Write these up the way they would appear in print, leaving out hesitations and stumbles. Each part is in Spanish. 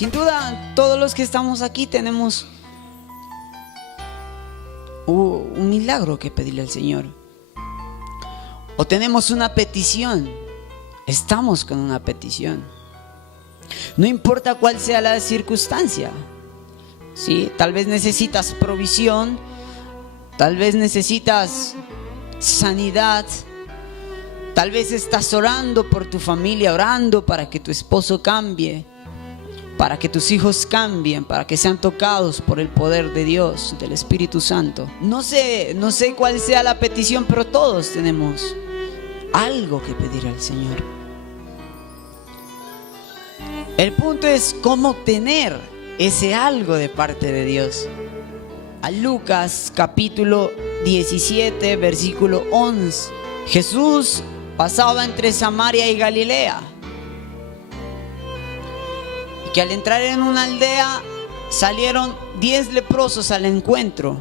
Sin duda, todos los que estamos aquí tenemos un milagro que pedirle al Señor. O tenemos una petición. Estamos con una petición. No importa cuál sea la circunstancia. ¿Sí? Tal vez necesitas provisión. Tal vez necesitas sanidad. Tal vez estás orando por tu familia, orando para que tu esposo cambie, para que tus hijos cambien, para que sean tocados por el poder de Dios, del Espíritu Santo. No sé cuál sea la petición, pero todos tenemos algo que pedir al Señor. El punto es cómo obtener ese algo de parte de Dios. A Lucas capítulo 17, versículo 11. Jesús pasaba entre Samaria y Galilea. Y que al entrar en una aldea salieron 10 leprosos al encuentro.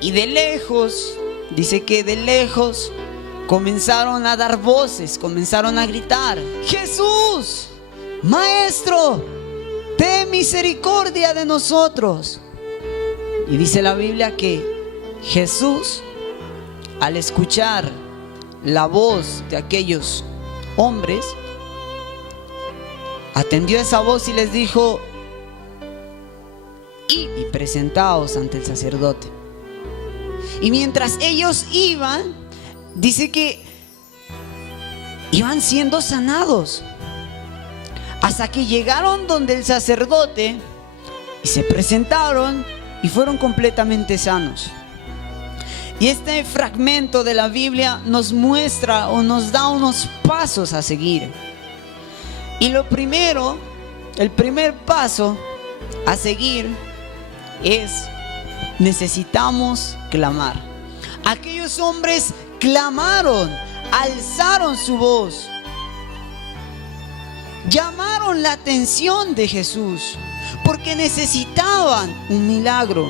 Y de lejos, dice que de lejos comenzaron a dar voces, comenzaron a gritar: Jesús, Maestro, ten misericordia de nosotros. Y dice la Biblia que Jesús, al escuchar la voz de aquellos hombres, atendió esa voz y les dijo: id y presentaos ante el sacerdote. Y mientras ellos iban, dice que iban siendo sanados, hasta que llegaron donde el sacerdote y se presentaron y fueron completamente sanos. Y este fragmento de la Biblia nos muestra o nos da unos pasos a seguir. Y el primer paso a seguir es: necesitamos clamar. Aquellos hombres clamaron, alzaron su voz, llamaron la atención de Jesús, porque necesitaban un milagro.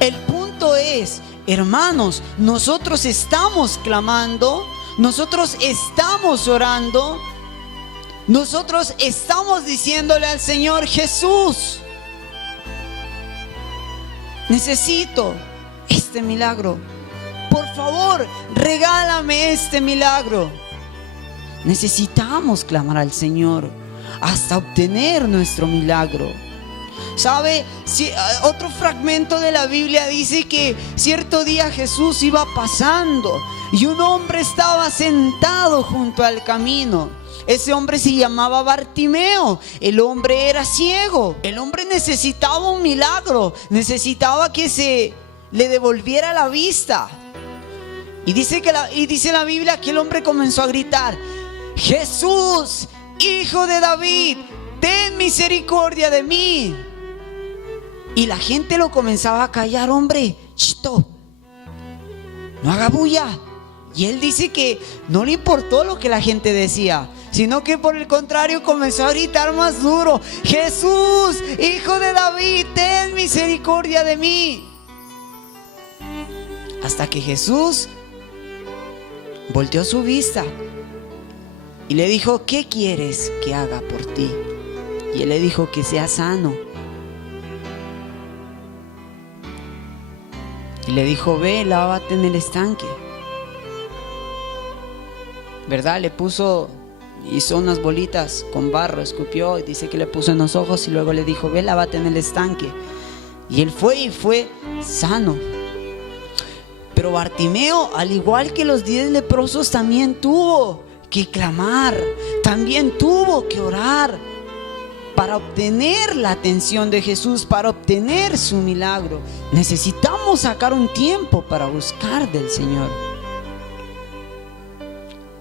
El punto es, hermanos, nosotros estamos clamando, nosotros estamos orando, nosotros estamos diciéndole al Señor: Jesús, necesito este milagro. Por favor, regálame este milagro. Necesitamos clamar al Señor hasta obtener nuestro milagro. ¿Sabe? Otro fragmento de la Biblia dice que cierto día Jesús iba pasando y un hombre estaba sentado junto al camino. Ese hombre se llamaba Bartimeo. El hombre era ciego. El hombre necesitaba un milagro. Necesitaba que se le devolviera la vista. Y dice la Biblia que el hombre comenzó a gritar: Jesús, Hijo de David, ten misericordia de mí. Y la gente lo comenzaba a callar: hombre, chito, no haga bulla. Y él dice que no le importó lo que la gente decía, sino que por el contrario comenzó a gritar más duro: Jesús, Hijo de David, ten misericordia de mí. Hasta que Jesús volteó su vista y le dijo: ¿qué quieres que haga por ti? Y él le dijo: que sea sano. Y le dijo: ve, lávate en el estanque. ¿Verdad? Hizo unas bolitas con barro, escupió y dice que le puso en los ojos y luego le dijo: ve, lávate en el estanque. Y él fue sano. Pero Bartimeo, al igual que los 10 leprosos, también tuvo que clamar, también tuvo que orar para obtener la atención de Jesús, para obtener su milagro. Necesitamos sacar un tiempo para buscar del Señor.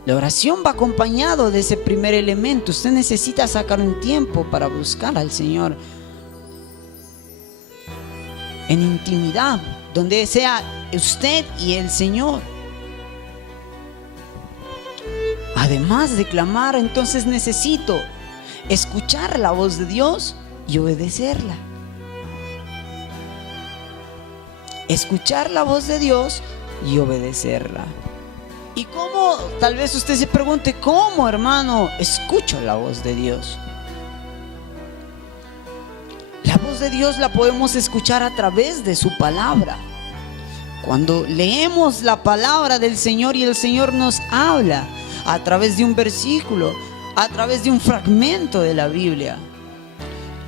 La oración va acompañado de ese primer elemento. Usted necesita sacar un tiempo para buscar al Señor en intimidad, donde sea usted y el Señor. Además de clamar, entonces necesito escuchar la voz de Dios y obedecerla. Escuchar la voz de Dios y obedecerla. ¿Y cómo? Tal vez usted se pregunte, ¿cómo, hermano, escucho la voz de Dios? La voz de Dios la podemos escuchar a través de su palabra. Cuando leemos la palabra del Señor y el Señor nos habla a través de un versículo, a través de un fragmento de la Biblia.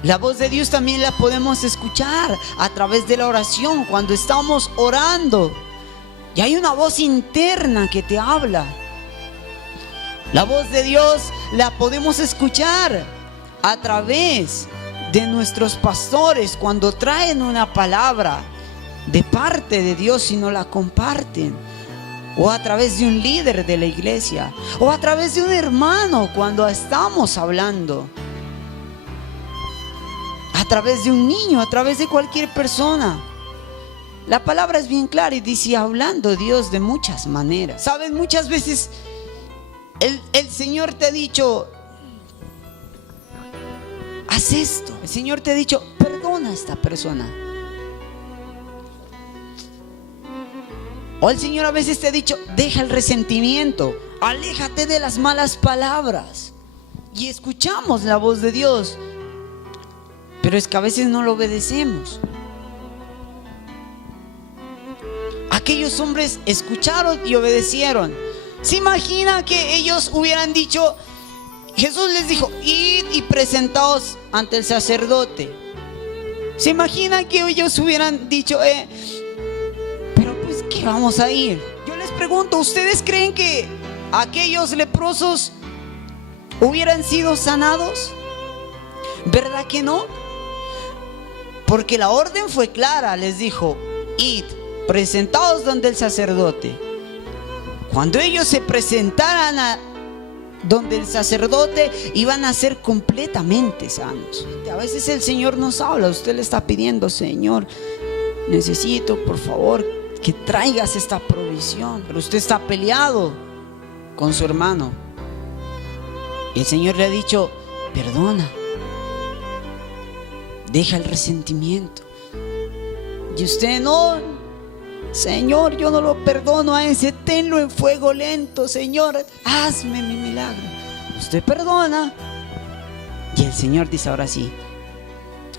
La voz de Dios también la podemos escuchar a través de la oración, cuando estamos orando y hay una voz interna que te habla. La voz de Dios la podemos escuchar a través de nuestros pastores cuando traen una palabra de parte de Dios y no la comparten, o a través de un líder de la iglesia, o a través de un hermano cuando estamos hablando, a través de un niño, a través de cualquier persona. La palabra es bien clara y dice, hablando Dios de muchas maneras. ¿Sabes? Muchas veces el Señor te ha dicho, haz esto. El Señor te ha dicho, perdona a esta persona. O el Señor a veces te ha dicho, deja el resentimiento, aléjate de las malas palabras. Y escuchamos la voz de Dios, pero es que a veces no lo obedecemos. Aquellos hombres escucharon y obedecieron. ¿Se imagina que ellos hubieran dicho, Jesús les dijo, id y presentaos ante el sacerdote? ¿Se imagina que ellos hubieran dicho, pero pues qué vamos a ir? Yo les pregunto, ¿ustedes creen que aquellos leprosos hubieran sido sanados? ¿Verdad que no? Porque la orden fue clara, les dijo, id, presentaos donde el sacerdote. Cuando ellos se presentaran donde el sacerdote, iban a ser completamente sanos. A veces el Señor nos habla, usted le está pidiendo, Señor, necesito por favor que traigas esta provisión, pero usted está peleado con su hermano y el Señor le ha dicho, perdona, deja el resentimiento. Y usted, no, Señor, yo no lo perdono a ese, tenlo en fuego lento, Señor, hazme mi milagro. Usted perdona y el Señor dice, ahora sí,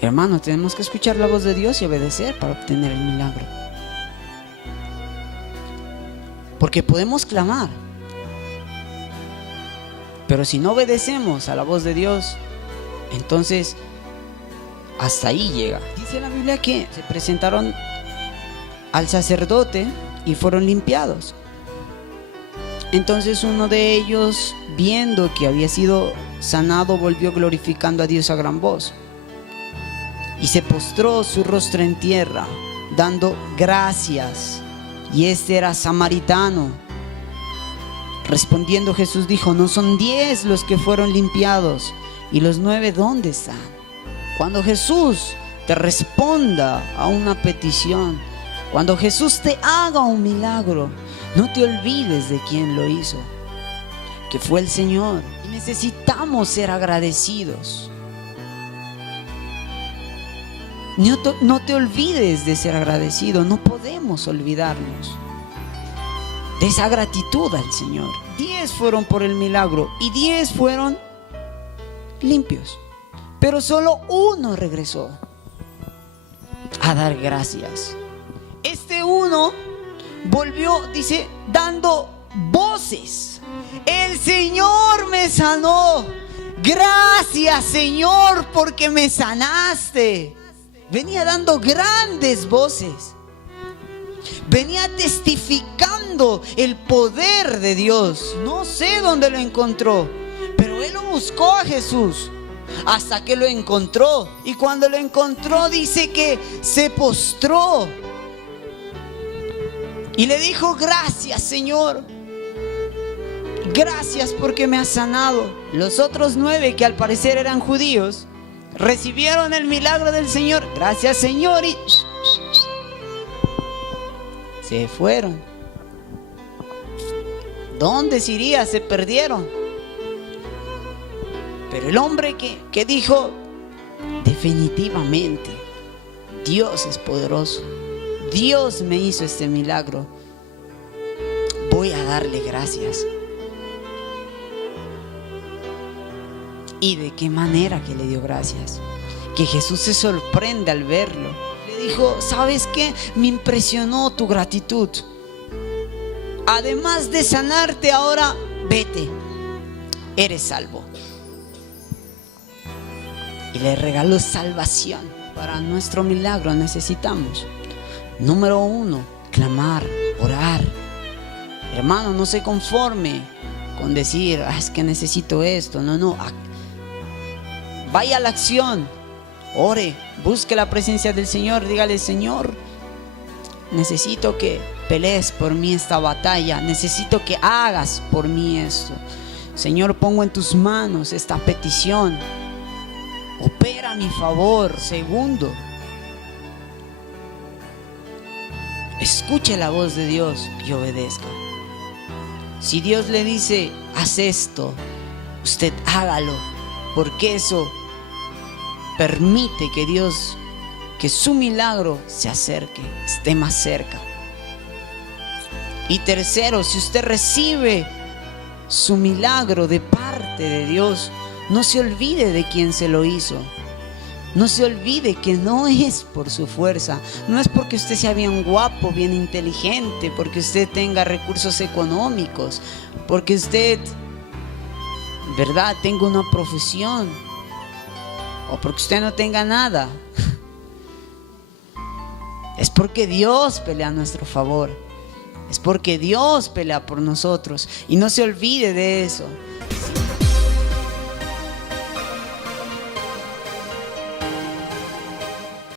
hermano, tenemos que escuchar la voz de Dios y obedecer para obtener el milagro. Porque podemos clamar, pero si no obedecemos a la voz de Dios, entonces hasta ahí llega. Dice la Biblia que se presentaron al sacerdote y fueron limpiados. Entonces uno de ellos, viendo que había sido sanado, volvió glorificando a Dios a gran voz y se postró su rostro en tierra, dando gracias. Y este era samaritano. Respondiendo Jesús dijo, ¿no son 10 los que fueron limpiados? ¿Y los 9 dónde están? Cuando Jesús te responda a una petición, cuando Jesús te haga un milagro, no te olvides de quién lo hizo, que fue el Señor. Y necesitamos ser agradecidos. No te olvides de ser agradecido. No podemos olvidarnos de esa gratitud al Señor. 10 fueron por el milagro y 10 fueron limpios, pero solo uno regresó a dar gracias. Este uno volvió, dice, dando voces. El Señor me sanó. Gracias, Señor, porque me sanaste. Venía dando grandes voces. Venía testificando el poder de Dios. No sé dónde lo encontró, pero él lo buscó a Jesús hasta que lo encontró. Y cuando lo encontró, dice que se postró y le dijo, gracias, Señor, gracias porque me has sanado. Los otros 9, que al parecer eran judíos, recibieron el milagro del Señor. Gracias, Señor, y se fueron. ¿Dónde se iría? Se perdieron. Pero el hombre que dijo, definitivamente Dios es poderoso, Dios me hizo este milagro, voy a darle gracias. ¿Y de qué manera que le dio gracias? Que Jesús se sorprende al verlo. Le dijo, ¿sabes qué? Me impresionó tu gratitud. Además de sanarte, ahora vete, eres salvo. Y le regaló salvación. Para nuestro milagro necesitamos, número 1, clamar, orar. Hermano, no se conforme con decir, es que necesito esto. No, vaya a la acción. Ore, busque la presencia del Señor. Dígale, Señor, necesito que pelees por mí esta batalla. Necesito que hagas por mí esto. Señor, pongo en tus manos esta petición. Opera a mi favor. Segundo, escuche la voz de Dios y obedezca. Si Dios le dice, haz esto, usted hágalo, porque eso permite que Dios, que su milagro se acerque, esté más cerca. Y tercero, si usted recibe su milagro de parte de Dios, no se olvide de quién se lo hizo. No se olvide que no es por su fuerza, no es porque usted sea bien guapo, bien inteligente, porque usted tenga recursos económicos, porque usted, ¿verdad?, tenga una profesión, o porque usted no tenga nada. Es porque Dios pelea a nuestro favor. Es porque Dios pelea por nosotros. Y no se olvide de eso.